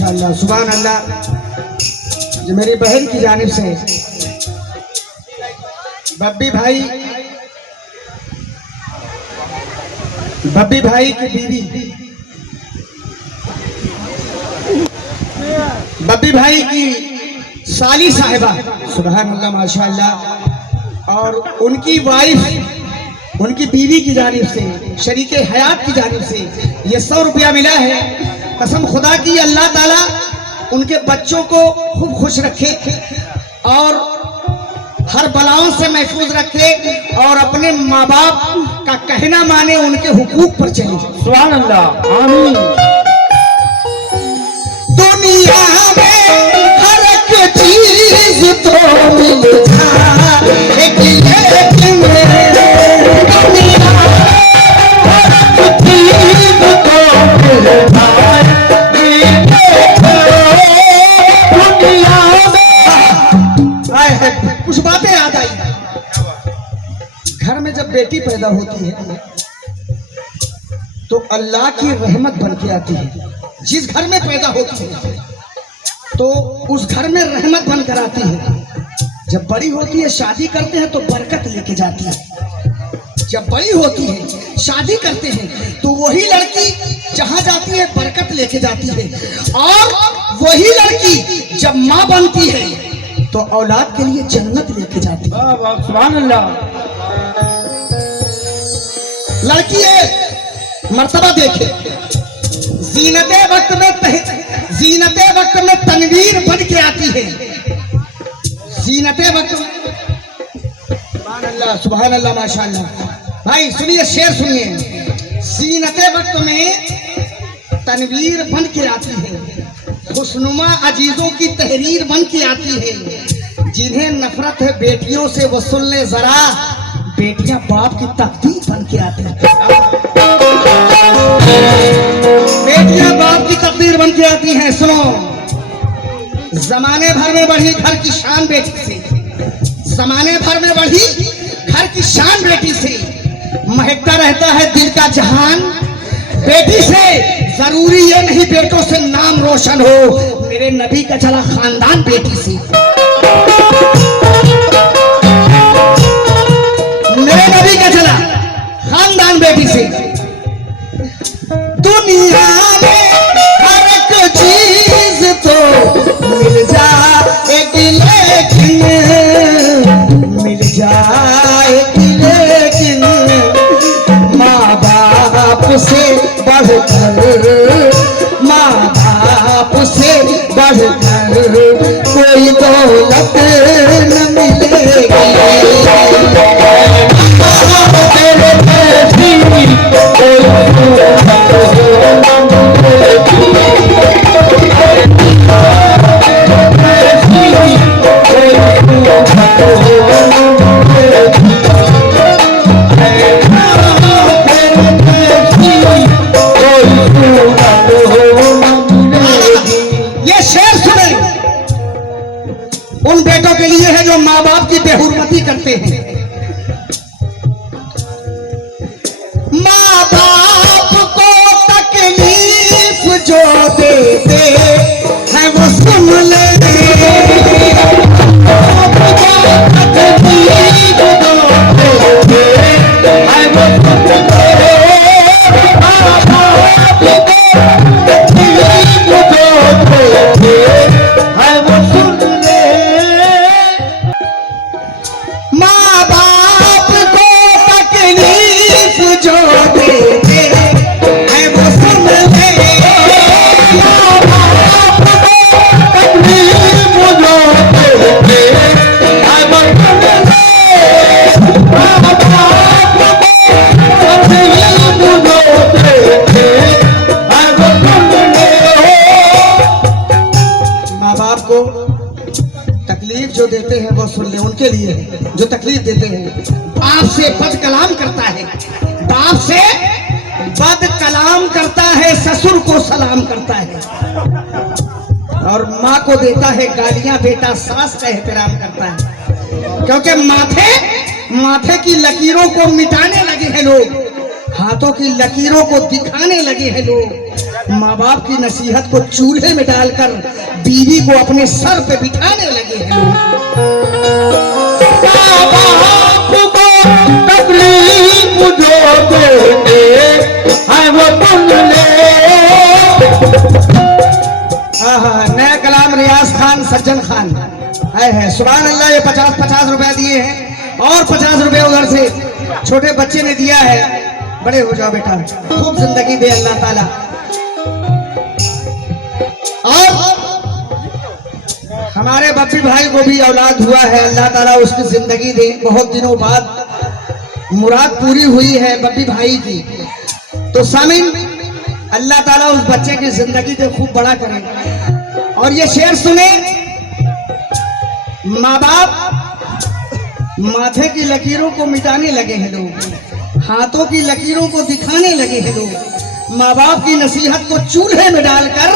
माशाअल्लाह सुभान अल्लाह। ये मेरी बहन की जानिब से बब्बी भाई की बीवी, बब्बी भाई की साली साहिबा, सुभान अल्लाह माशाअल्लाह, और उनकी वाइफ, उनकी बीवी की जानिब से, शरीके हयात की जानिब से ये 100 रुपया मिला है। कसम खुदा की अल्लाह ताला उनके बच्चों को खूब खुश रखे और हर बलाओं से महफूज रखे और अपने माँ बाप का कहना माने, उनके हुकूक पर चले। सुभान अल्लाह, आमीन। दुनिया में हर एक चीज तो मिल जाए, लेकिन दुनिया कुछ बातें याद आई। घर में जब बेटी पैदा होती है तो अल्लाह की रहमत बन के आती है। जिस घर में पैदा होती है तो उस घर में रहमत बन कर आती है। जब बड़ी होती है, शादी करते हैं तो बरकत लेके जाती है। जब बड़ी होती है, शादी करते हैं तो वही लड़की जहां जाती है बरकत लेके जाती है, और वही लड़की जब माँ बनती है तो औलाद के लिए जन्नत लेके जाती है। सुभान अल्लाह। लड़की है मर्तबा देखे, जीनते वक्त में तनवीर बन के आती है। जीनते वक्त में, सुभान अल्लाह माशाअल्लाह। भाई सुनिए, शेर सुनिए। जीनते वक्त में तनवीर बन के आती है, खुशनुमा अजीजों की तहरीर बन के आती है। जिन्हें नफरत है बेटियों से वो सुन ले जरा, बेटियां बाप की तकदीर बन के आती हैं। बेटियां बाप की तकदीर बन के आती हैं। सुनो, जमाने भर में बढ़ी घर की शान बेटी से, जमाने भर में बढ़ी घर की शान बेटी से, महकता रहता है दिल का जहान। बेटी से जरूरी ये नहीं बेटों से नाम रोशन हो, मेरे नबी का चला खानदान बेटी से, मेरे नबी का चला खानदान बेटी से। दुनिया में हर एक चीज तो मिल जाएगी, लेकिन मिल जाएगी, लेकिन माँ बाप से बढ़कर, माँ बाप से बढ़कर कोई दौलत न मिलेगी। उन बेटों के लिए है जो माँ बाप की बेहुरमती करते हैं। माँ बाप को तकलीफ जो देते हैं वो सुन ले, तकलीफ जो देते हैं वो सुन ले, उनके लिए जो तकलीफ देते हैं। बाप से बद कलाम करता है, बाप से बद कलाम करता है, ससुर को सलाम करता है, और माँ को देता है गालियां, बेटा सास का एहतराम करता है। क्योंकि माथे की लकीरों को मिटाने लगे हैं लोग, हाथों की लकीरों को दिखाने लगे हैं लोग। माँ बाप की नसीहत को चूल्हे में डालकर बीवी को अपने सर पे बिठाने लगे हैं लोग। बाप को तकलीफ जो देते हैं वो सुन ले। नया कलाम रियाज खान सज्जन खान है सुभान अल्लाह। ये 50-50 रुपया दिए हैं और 50 रुपया उधर से छोटे बच्चे ने दिया है। बड़े हो जाओ बेटा, खूब जिंदगी दे अल्लाह ताला। और हमारे बप्पी भाई को भी औलाद हुआ है, अल्लाह ताला उसकी जिंदगी दे। बहुत दिनों बाद मुराद पूरी हुई है बप्पी भाई की। तो सामीन अल्लाह ताला उस बच्चे की जिंदगी दे, खूब बड़ा करे। और ये शेर सुने, माँ बाप माथे की लकीरों को मिटाने लगे हैं लोग, हाथों की लकीरों को दिखाने लगे हैं लोग। माँ बाप की नसीहत को चूल्हे में डालकर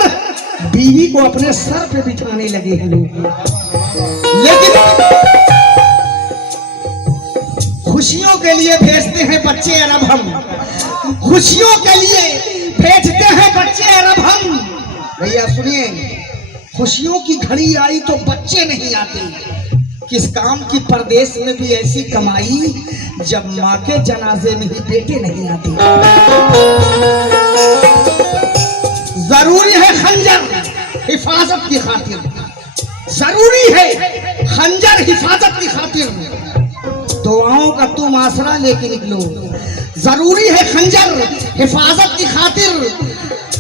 बीवी को अपने सर पे बिठाने लगे हैं लोग। लेकिन खुशियों के लिए भेजते हैं बच्चे अरब हम, खुशियों के लिए भेजते हैं बच्चे अरब हम। भैया सुनिए, खुशियों की घड़ी आई तो बच्चे नहीं आते। किस काम की परदेश में भी ऐसी कमाई जब माँ के जनाजे में ही बेटे नहीं आते। जरूरी है खंजर हिफाजत की खातिर, जरूरी है खंजर हिफाजत की खातिर। दुआओं का तुम आसरा लेके निकलो, जरूरी है खंजर हिफाजत की खातिर।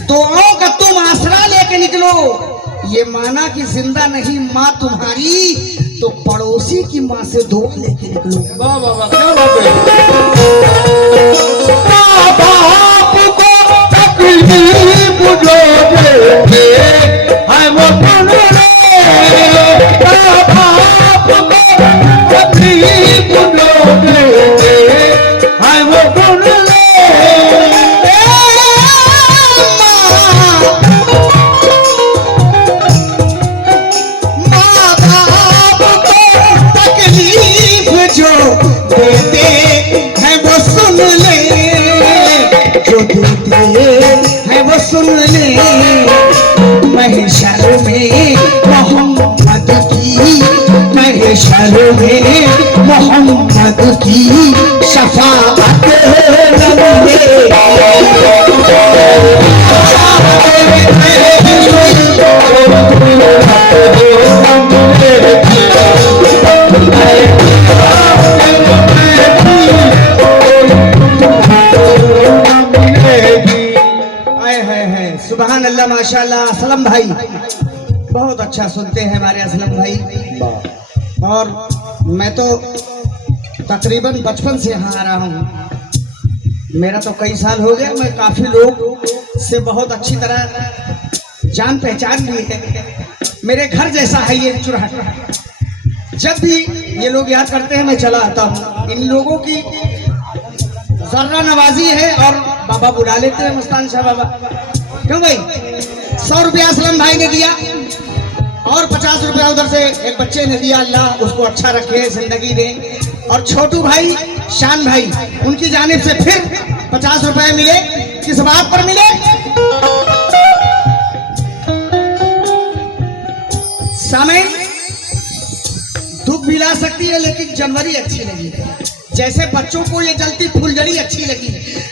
दुआओं का तुम आसरा लेके निकलो। ये माना कि जिंदा नहीं माँ तुम्हारी, तो पड़ोसी की माँ से दुआ लेके निकलो। वाह वाह वाह, क्या बात है। बाप को तकलीफ जो देते हैं वो सुन ले। बाप को तकलीफ जो देते हैं वो सुन ले। सुन ले महशर में मोहम्मद की, महशर में मोहम्मद की शफाअत सुभान अल्लाह माशाअल्लाह। असलम भाई बहुत अच्छा सुनते हैं हमारे असलम भाई। और मैं तो तकरीबन बचपन से यहाँ आ रहा हूँ, मेरा तो कई साल हो गया। मैं काफी लोग से बहुत अच्छी तरह जान पहचान ली है। मेरे घर जैसा है ये चुरहट। जब भी ये लोग याद करते हैं मैं चला आता हूँ। इन लोगों की जर्रा नवाजी है और बाबा बुला लेते हैं मुस्तान शाह बाबा। क्यों भाई? 100 रुपया असलम भाई ने दिया और 50 रुपया उधर से एक बच्चे ने दिया। अल्लाह उसको अच्छा रखे, जिंदगी दे। और छोटू भाई, शान भाई, उनकी जानिब से फिर 50 रुपए मिले। किस बात पर मिले? सामईन दुख भी ला सकती है लेकिन जनवरी अच्छी लगी। जैसे बच्चों को ये जलती फुलझड़ी अच्छी लगी।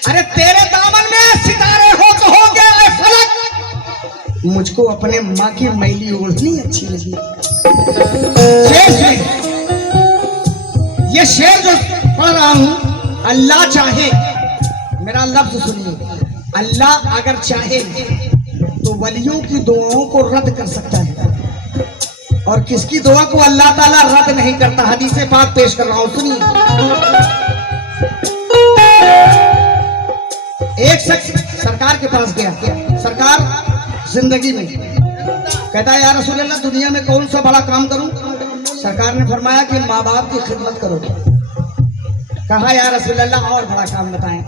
अरे तेरे दामन में सितारे हो तो हो गया फलक। मुझको अपने माँ की मैली ओढ़नी अच्छी लगी। शेर ये शेर जो पढ़ रहा हूँ, अल्लाह चाहे, मेरा लफ्ज सुनिए, अल्लाह अगर चाहे तो वलियों की दुआओं को रद्द कर सकता है और किसकी दुआ को अल्लाह ताला रद्द नहीं करता। हदीस पाक पेश कर रहा हूं, सुनिए। एक शख्स सरकार के पास गया। सरकार जिंदगी में कहता है या रसूल अल्लाह दुनिया में कौन सा बड़ा काम करूं? सरकार ने फरमाया कि माँ बाप की खिदमत करो। कहा या रसूल अल्लाह और बड़ा काम बताएं।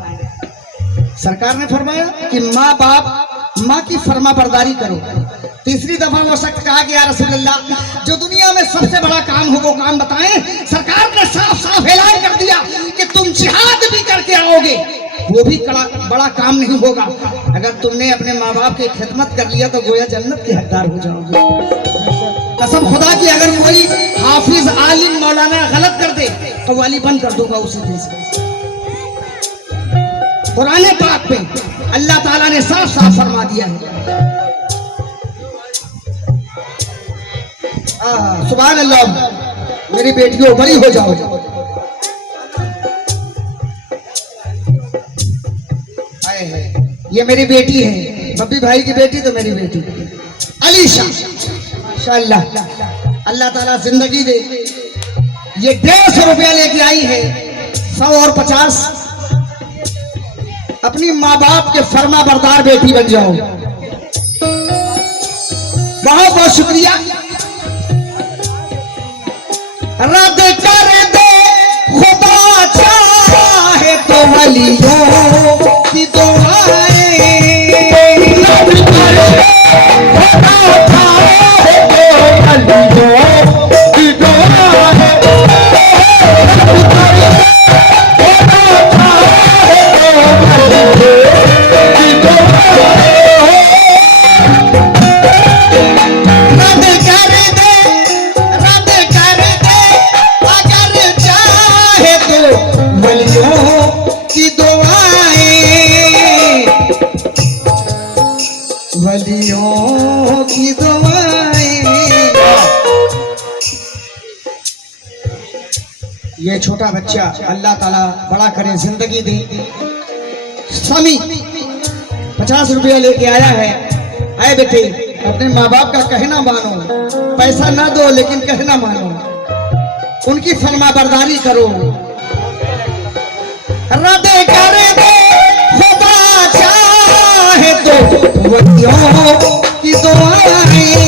सरकार ने फरमाया कि माँ की फरमा बरदारी करो। तीसरी दफा वो शख्स कहा कि या रसूल अल्लाह जो दुनिया में सबसे बड़ा काम हो वो काम बताएं। सरकार ने साफ साफ ऐलान कर दिया कि तुम जिहाद भी करके आओगे वो भी बड़ा काम नहीं होगा। अगर तुमने अपने माँ बाप की खिदमत कर लिया तो गोया जन्नत के हकदार हो जाओगे। कसम खुदा की, अगर कोई हाफिज आलिम मौलाना गलत कर दे तो वाली बंद कर दूंगा उसी दिन से। कुरान पाक में अल्लाह ताला ने साफ साफ फरमा दिया है। सुभान अल्लाह, मेरी बेटियों बड़ी हो जाओ। ये मेरी बेटी है, बब्बी भाई की बेटी तो मेरी बेटी अलीशा, माशाअल्लाह, अल्लाह ताला जिंदगी दे। ये 150 रुपया लेके आई है, 100 और 50। अपनी माँ बाप के फर्मा बरदार बेटी बन जाओ। बहुत बहुत शुक्रिया। रद कर दे खुदा चाहे तो वलियों की दुआएं, रद कर दे खुदा चाहे तो वलियों की दुआएं, रद कर दे खुदा चाहे तो वलियों की दुआएं, रद कर दे अगर चाहे तो वलियों की दुआएं, वलियों की दुआएं। ये छोटा बच्चा अल्लाह ताला बड़ा करे, जिंदगी दे। समी 50 रुपया लेके आया है। आए बेटे, अपने माँ बाप का कहना मानो, पैसा ना दो लेकिन कहना मानो, उनकी फरमा बरदारी करो। रद कर दे खुदा चाहे तो वलियों की दुआएं,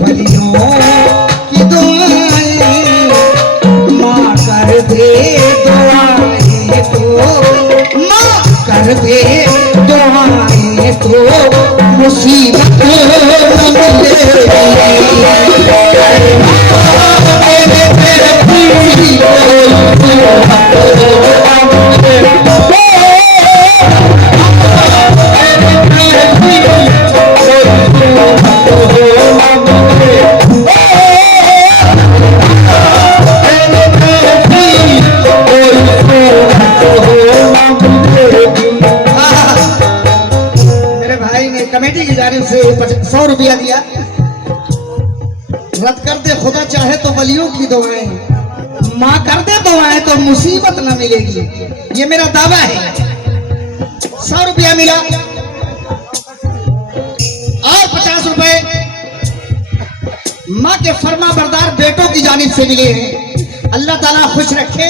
वलियों की दुआएं, माँ कर दे दुआएं तो, माँ कर दे दुआएं तो मुसीबत न कमेटी की जानिब से 100 रुपया दिया। रद कर दे खुदा चाहे तो वलियों की दुआएं, माँ कर दे दुआएं तो मुसीबत न मिलेगी, ये मेरा दावा है। 100 रुपया मिला और 50 रुपए माँ के फर्मा बरदार बेटों की जानिब से मिले हैं। अल्लाह ताला खुश रखे।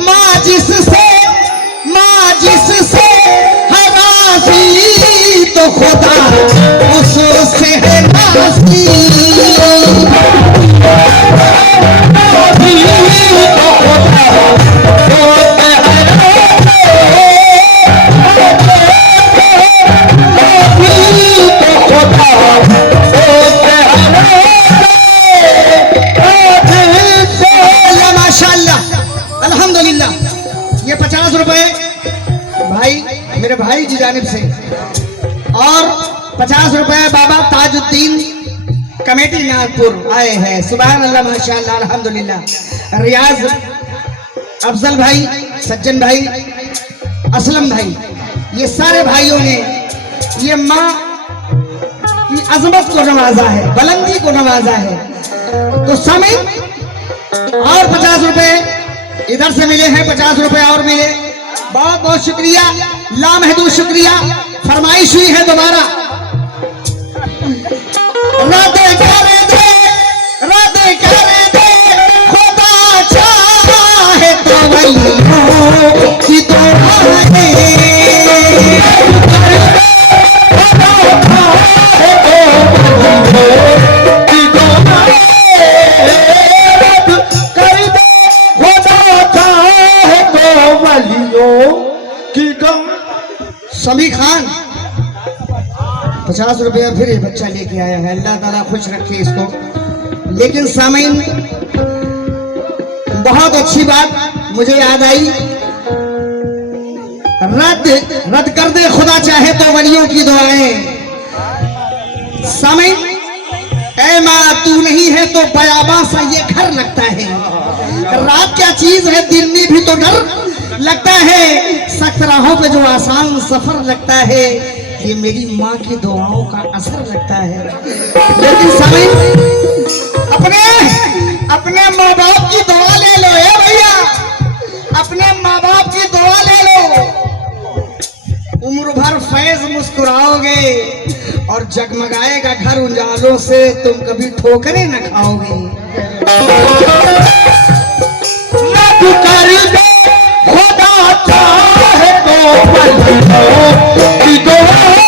माँ जिससे राजी तो खुदा उससे है राजी, तो खुदा उससे है राजी, तो खुदा उससे है। माशाअल्लाह, अल्हम्दुलिल्लाह। ये 50 रुपए भाई मेरे भाई की जानिब से और 50 रुपए बाबा ताजुद्दीन कमेटी नागपुर आए हैं। सुभान अल्लाह, माशाअल्लाह, अल्हम्दुलिल्लाह। रियाज अफजल भाई, सज्जन भाई, असलम भाई, ये सारे भाइयों ने ये माँ की अजमत को नवाजा है, बुलंदी को नवाजा है। तो समय और 50 रुपए इधर से मिले हैं, 50 रुपए और मिले। बहुत बहुत शुक्रिया, लामहदूद शुक्रिया। फरमाइश हुई है दोबारा, रद कर दे खुदा चाहे तो वलियों की दुआएं, समी खान 50 रुपया फिर ये बच्चा लेके आया है। अल्लाह ताला खुश रखे इसको। लेकिन सामीन, बहुत अच्छी बात मुझे याद आई। रद्द रद्द कर दे खुदा चाहे तो वलियों की दुआएं। सामई ऐ माँ तू नहीं है तो बयाबा सा ये घर लगता है। रात क्या चीज है दिन में भी तो डर लगता है। सख्त राहों पे जो आसान सफर लगता है ये मेरी माँ की दुआओं का असर लगता है। लेकिन सामई अपने अपने माँ बाप की दुआ ले लो ए भैया, अपने माँ बाप की दुआ ले लो। उम्र भर फैज मुस्कुराओगे और जगमगाएगा घर उजालों से, तुम कभी ठोकरे न खाओगे। कर दे खुदा चाहे तो वलियों की दुआएं।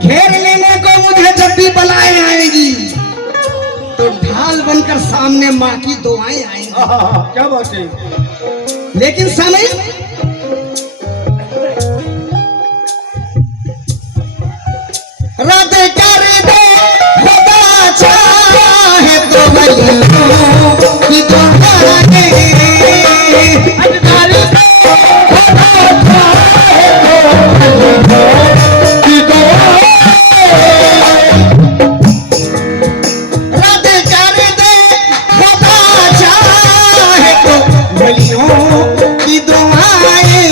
घेर लेने को मुझे जब भी बलाएं आएगी तो ढाल बनकर सामने माँ की दुआएं आएंगी। क्या बात है। लेकिन समय रद्द कर दे खुदा चाहे तो वलियों की दुआएं। रद्द कर दे खुदा चाहे तो वलियों की दुआएं,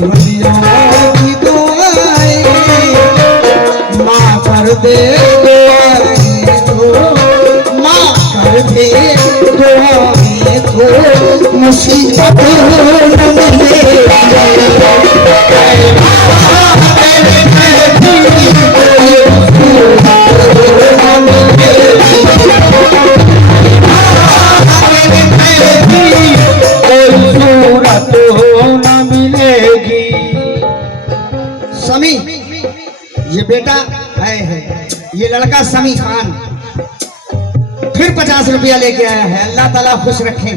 वलियों की दुआएं। माँ कर दे दुआएं तो, माँ कर दे दुआएं तो मुसीबत न मिले। समी ये बेटा है ये लड़का समी खान फिर 50 रुपया लेके आया है। अल्लाह ताला खुश रखे,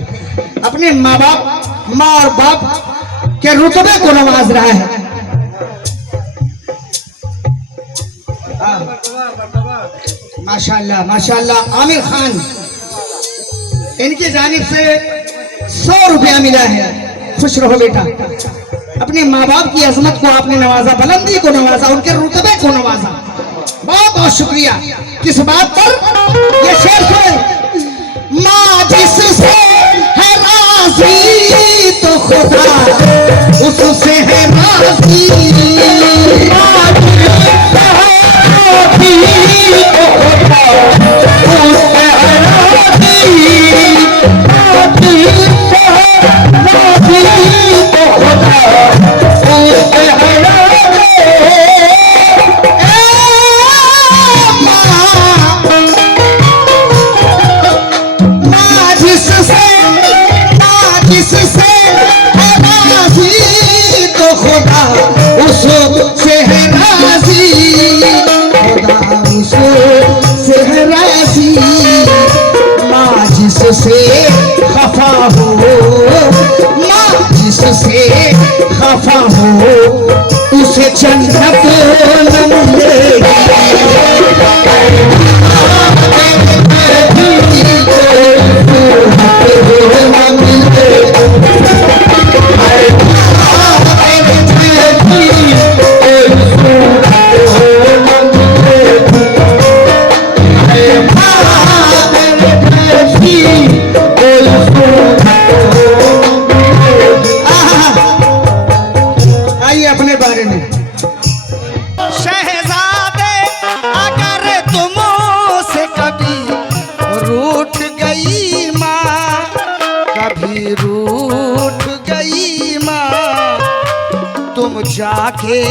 अपने माँ बाप माँ और बाप के रुतबे को नवाज रहा है। माशाल्लाह माशाल्लाह। आमिर खान इनकी जानिब से 100 रुपया मिला है। खुश रहो बेटा, अपने माँ बाप की अजमत को आपने नवाजा, बुलंदी को नवाजा, उनके रुतबे को नवाजा। बहुत बहुत शुक्रिया। किस बात पर ये शेर सुने। माँ जिससे है राजी तो खुदा उससे है राजी। माँ जिससे है राजी तो खुदा उससे है राजी। माँ जिससे है राजी तो खुदा उससे है राजी। जिससे है राजी तो खुदा उससे है राजी। खुदा उससे है राजी। माँ जिससे खफा हो, माँ जिससे खफा हो उसे जन्नत न मिलेगी। आइए अपने बारे में। शहजादे अगर तुमसे कभी रूठ गई माँ, कभी रूठ गई माँ, तुम जाके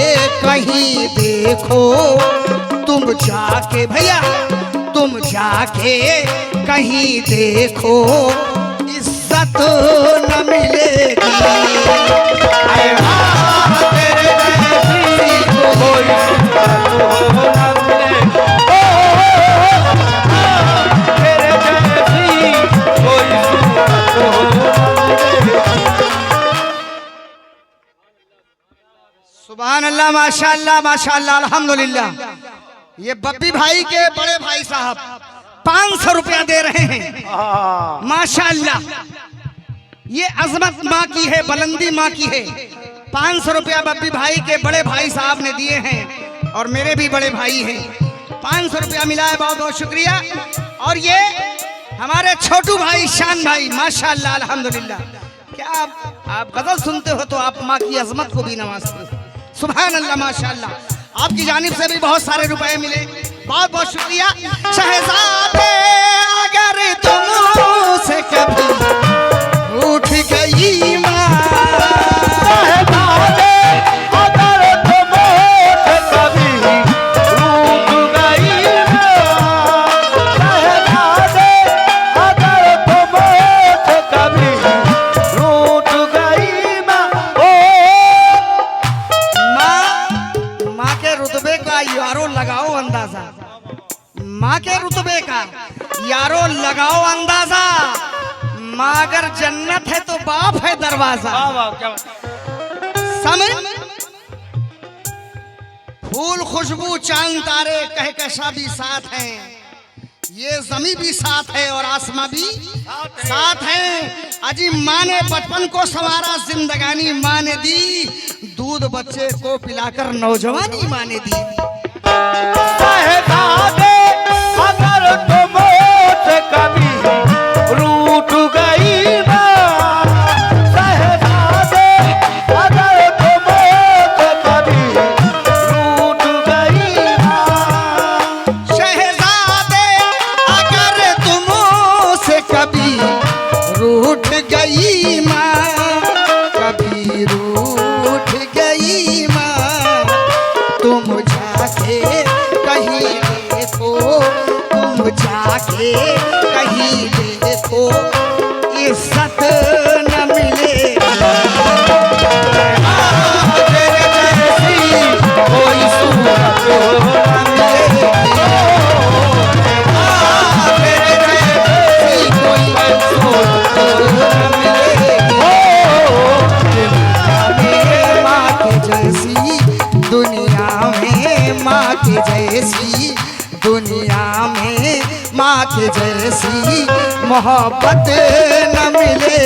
कहीं देखो, तुम जाके भैया तुम जाके कहीं देखो, इज्जत न मिलेगी। अरे हाँ, तेरे जैसी कोई न मिले। तेरे जैसी कोई सुभान अल्लाह, माशाअल्लाह माशाअल्लाह, अल्हम्दुलिल्लाह। ये बब्बी भाई के बड़े भाई साहब 500 रुपया दे रहे हैं। माशाअल्लाह, ये अजमत माँ की है, बुलंदी माँ की है। 500 रुपया बब्बी भाई के बड़े भाई साहब ने दिए हैं और मेरे भी बड़े भाई हैं। 500 रुपया मिला है, बहुत बहुत शुक्रिया। और ये हमारे छोटू भाई शान भाई, माशाअल्लाह अल्हम्दुलिल्लाह। क्या आप गजल सुनते हो तो आप माँ की अजमत को भी नवाजते हो। सुभान अल्लाह, माशाअल्लाह। आपकी जानिब से भी बहुत सारे रुपए मिले, बहुत बहुत शुक्रिया। शहजादे अगर तुमसे कभी उठ गई माँ, शहजादे अगर तुमसे कभी रूठ गई माँ, शहजादे अगर तुमसे कभी रूठ गई माँ। माँ के रुतबे का यारो लगाओ अंदाजा, माँ के रुतबे का यारो लगाओ अंदाजा। माँ अगर जन्नत है तो बाप है दरवाजा। समझ, फूल खुशबू चांद तारे कहकशा भी साथ हैं, ये जमी भी साथ है और आसमां भी साथ है। अजी माँ ने बचपन को संवारा, जिंदगानी माँ ने दी, दूध बच्चे को पिलाकर नौजवानी माँ ने दी। शहजादे अगर तुमसे कभी रूठ गई माँ, शहजादे अगर तुमसे कभी रूठ गई माँ, शहजादे अगर तुमसे कभी रूठ गई माँ, कभी रूठ गई माँ, तुम जाके कहीं देखो, तुम जाके कहीं देखो, इज्जत न मिले कोई सूरत न जैसी दुनिया में माँ के जैसी मोहब्बत न मिले।